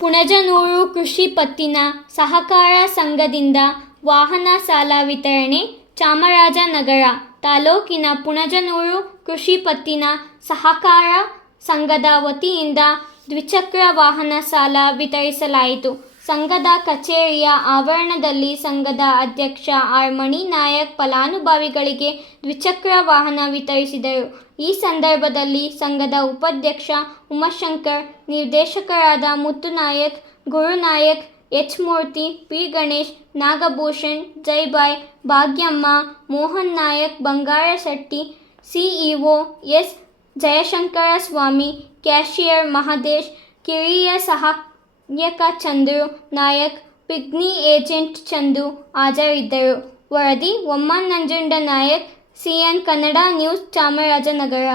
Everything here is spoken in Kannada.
ಪುಣಜನೂರು ಕೃಷಿ ಪತ್ತಿನ ಸಹಕಾರ ಸಂಘದಿಂದ ವಾಹನ ಸಾಲ ವಿತರಣೆ. ಚಾಮರಾಜನಗರ ತಾಲೂಕಿನ ಪುಣಜನೂರು ಕೃಷಿ ಪತ್ತಿನ ಸಹಕಾರ ಸಂಘದ ವತಿಯಿಂದ ದ್ವಿಚಕ್ರ ವಾಹನ ಸಾಲ ವಿತರಿಸಲಾಯಿತು. ಸಂಘದ ಕಚೇರಿಯ ಆವರಣದಲ್ಲಿ ಸಂಘದ ಅಧ್ಯಕ್ಷ ಆರ್. ಮಣಿನಾಯಕ್ ಫಲಾನುಭವಿಗಳಿಗೆ ದ್ವಿಚಕ್ರ ವಾಹನ ವಿತರಿಸಿದರು. ಈ ಸಂದರ್ಭದಲ್ಲಿ ಸಂಘದ ಉಪಾಧ್ಯಕ್ಷ ಉಮಾಶಂಕರ್, ನಿರ್ದೇಶಕರಾದ Muthunayak, Gurunayak, H. Murthy, P. Ganesh, Nagabhushan, Jaibai, Bhagyamma, Mohan Nayak, Bangarashetty, CEO S. Jayashankaraswamy, cashier Mahadesh, ಕಿರಿಯ ಸಹಾಯಕ ಚಂದ್ರು ನಾಯಕ್, ಪಿಗ್ಮಿ ಏಜೆಂಟ್ ಚಂದು ಹಾಜರಿದ್ದರು. ವರದಿ ಒಮ್ಮನ್ ನಂಜುಂಡನಾಯಕ್, ಸಿಎನ್ ಕನ್ನಡ ನ್ಯೂಸ್, ಚಾಮರಾಜನಗರ.